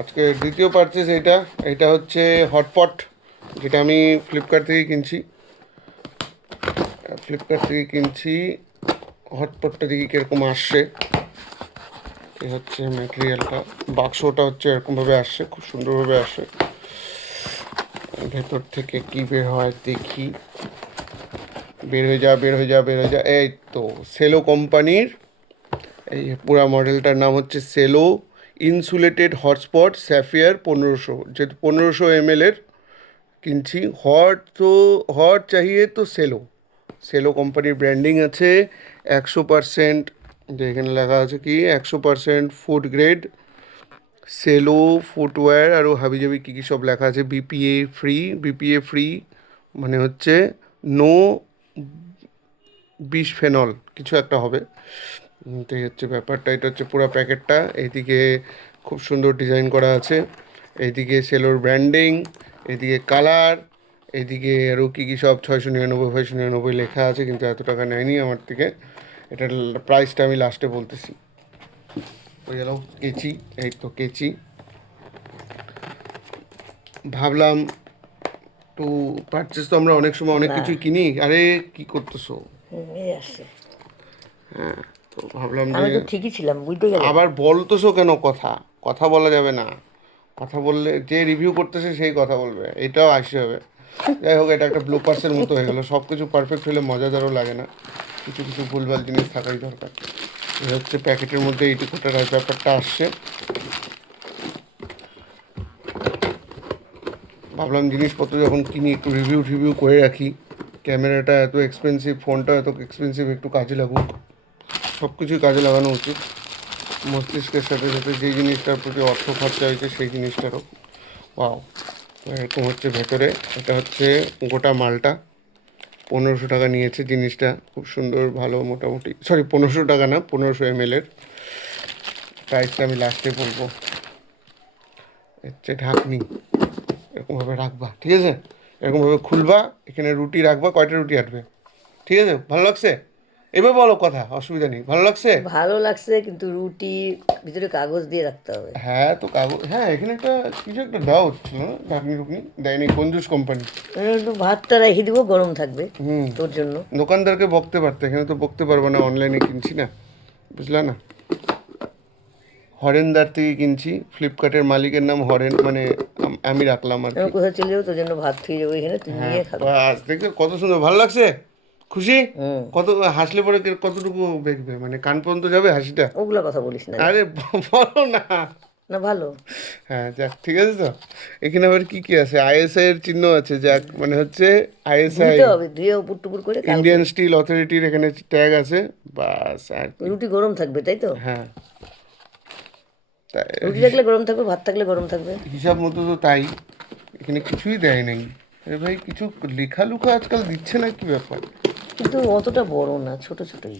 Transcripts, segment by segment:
আজকে দ্বিতীয় পারচেস এটা এটা হচ্ছে হটপট, যেটা আমি ফ্লিপকার্ট থেকে কিনছি। হটপটটা দেখি কীরকম আসছে। এই হচ্ছে ম্যাটেরিয়ালটা, বাক্সটা হচ্ছে এরকমভাবে আসছে, খুব সুন্দরভাবে আসে। ভেতর থেকে কি বের হয় দেখি। বের হয়ে যা। এই তো সেলো কোম্পানির এই পুরা মডেলটার নাম হচ্ছে সেলো ইনসুলেটেড হটস্পট স্যাফিয়ার 1500, যেহেতু 1500 ml কিনছি। হট চাহিয়ে তো সেলো কোম্পানির ব্র্যান্ডিং আছে। 100%, যে এখানে লেখা আছে কি 100% ফুড গ্রেড সেলো ফুটওয়্যার আরও হাবিজাবি কী কী সব লেখা আছে। বিপিএ ফ্রি মানে হচ্ছে নো বিসফেনল কিছু একটা হবে। তো এই হচ্ছে ব্যাপারটা, এটা হচ্ছে পুরো প্যাকেটটা। এইদিকে খুব সুন্দর ডিজাইন করা আছে, এইদিকে সেলোর ব্র্যান্ডিং, এইদিকে কালার, এইদিকে আরও কী কী সব 699 লেখা আছে, কিন্তু এত টাকা নেয়নি আমার থেকে। এটার প্রাইসটা আমি লাস্টে বলতেছি। ওই গেল কেচি, এই তো কেচি। ভাবলাম একটু পারচেস তো আমরা অনেক সময় অনেক কিছুই কিনি। আরে কি করতেছো? এই আসছে। হ্যাঁ, তো ভাবলাম যে আমি তো ঠিকই ছিলাম, বুঝতে গেলে। আবার বলতেছো কেন? কথা বলা যাবে না। কথা বললে যে রিভিউ করতেছে সেই কথা বলবে, এটাও আসতে হবে। যাই হোক, এটা একটা ব্লুপার্সের মতো হয়ে গেলো। সব কিছু পারফেক্ট হলে মজাদারও লাগে না, কিছু কিছু ভুলভাল জিনিস থাকাই দরকার। এই হচ্ছে প্যাকেটের মধ্যে এইটুকুটার ব্যাপারটা আসছে। ভাবলাম জিনিসপত্র যখন কিনি একটু রিভিউ করে রাখি। ক্যামেরাটা এত এক্সপেন্সিভ, ফোনটা এত এক্সপেন্সিভ, একটু কাজে লাগুক। সব কিছুই কাজে লাগানো উচিত। মস্তিষ্কের সাথে সাথে যেই জিনিসটার প্রতি অর্থ খরচা হয়েছে সেই জিনিসটারও। ওয়াও, এরকম হচ্ছে ভেতরে। এটা হচ্ছে গোটা মালটা। 1500 টাকা নিয়েছে জিনিসটা, খুব সুন্দর ভালো মোটামুটি। সরি, 1500 টাকা না, 1500 ml। প্রাইসটা আমি লাস্টে বলবো। হচ্ছে ঢাকনি, এরকমভাবে রাখবা, ঠিক আছে? এরকমভাবে খুলবা, এখানে রুটি রাখবা। কয়টা রুটি আটবে? ঠিক আছে, ভালো লাগছে? এবার বলো কথা, অসুবিধা নেই। ভালো লাগছে? ভালো লাগছে, কিন্তু রুটি ভিতরে কাগজ দিয়ে রাখতে হবে। হ্যাঁ, তো কাগজ, হ্যাঁ এখানে একটা কিছু একটা দেওয়া হচ্ছিল না, ঢাকনি টুকনি দেয়নি, কঞ্জুস কোম্পানি। একটু ভাতটা রেখে দিব, গরম থাকবে তোর জন্য। দোকানদারকে বকতে পারতে, এখানে তো বকতে পারবো না, অনলাইনে কিনছি না, বুঝলা না? হরেনদার থেকে কিনছি, ফ্লিপকার্টের মালিকের নাম হরেন, মানে আমি রাখলাম আর আমি কি। কোথাও চলে যাবো, তোর জন্য ভাত খেয়ে যাবো এখানে, তুই হ্যাঁ, নিয়ে খাবি। বাস দেখতে কত সুন্দর, ভালো লাগছে? খুশি? হুম। কত হাসলে পরে কতটুকু বেঁকবে, মানে কান পর্যন্ত যাবে হাসিটা? ওগুলা কথা বলিস না রে। আরে বলো না। না, ভালো। হ্যাঁ, যাক ঠিক আছে। তো এখানে আবার কি কি আছে? আইএসআই এর চিহ্ন আছে, যাক মানে হচ্ছে আইএসআই, ধুইতে হবে, ধুয়ে উপর টুপুর করে কালকে। ইন্ডিয়ান স্টিল অথরিটির এখানে ট্যাগ আছে, বাস আর কি। রুটি গরম থাকবে, তাই তো? হ্যাঁ, তাই রুটি থাকলে গরম থাকবে, ভাত থাকলে গরম থাকবে। হিসাব মতো তো তাই। এখানে কিছুই দেয় নাই। আরে ভাই, কিছু লেখা লুখা আজকাল দিচ্ছে না, কি ব্যাপার? কিন্তু অতটা বড় না, ছোট ছোটই।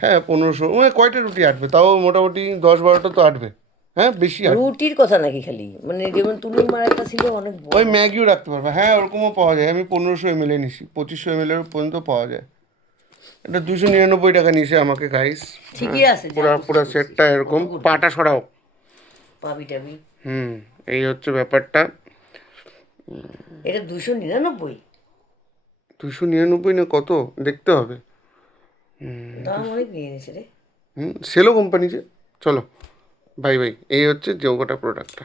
হ্যাঁ, 1500 মানে কয়টা রুটি আটবে? তাও মোটামুটি 10-12টা তো আটবে। হ্যাঁ, বেশি আটবে। রুটির কথা নাকি খালি, মানে যেমন তুলির মার একটা ছিল অনেক ওই বড়। ম্যাগিও রাখতে পারবে, হ্যাঁ ওরকমও পাওয়া যায়। আমি 1500 ml নিছি, 2500 ml পর্যন্ত পাওয়া যায়। এটা 299 টাকা নিয়েছে আমাকে, গাইস। হ্যাঁ, ঠিকই আছে, যা পুরা পুরা খুশি সেটটা এরকম। পাটা সরাও। পাবি টাবি। হুম, এই হচ্ছে ব্যাপারটা। এটা 299। 299 না কত দেখতে হবে। দাম অনেক নিয়ে নিয়েছে রে। সেলো কোম্পানি যে। চলো, বাই বাই। এই হচ্ছে যে গোটা প্রোডাক্টটা।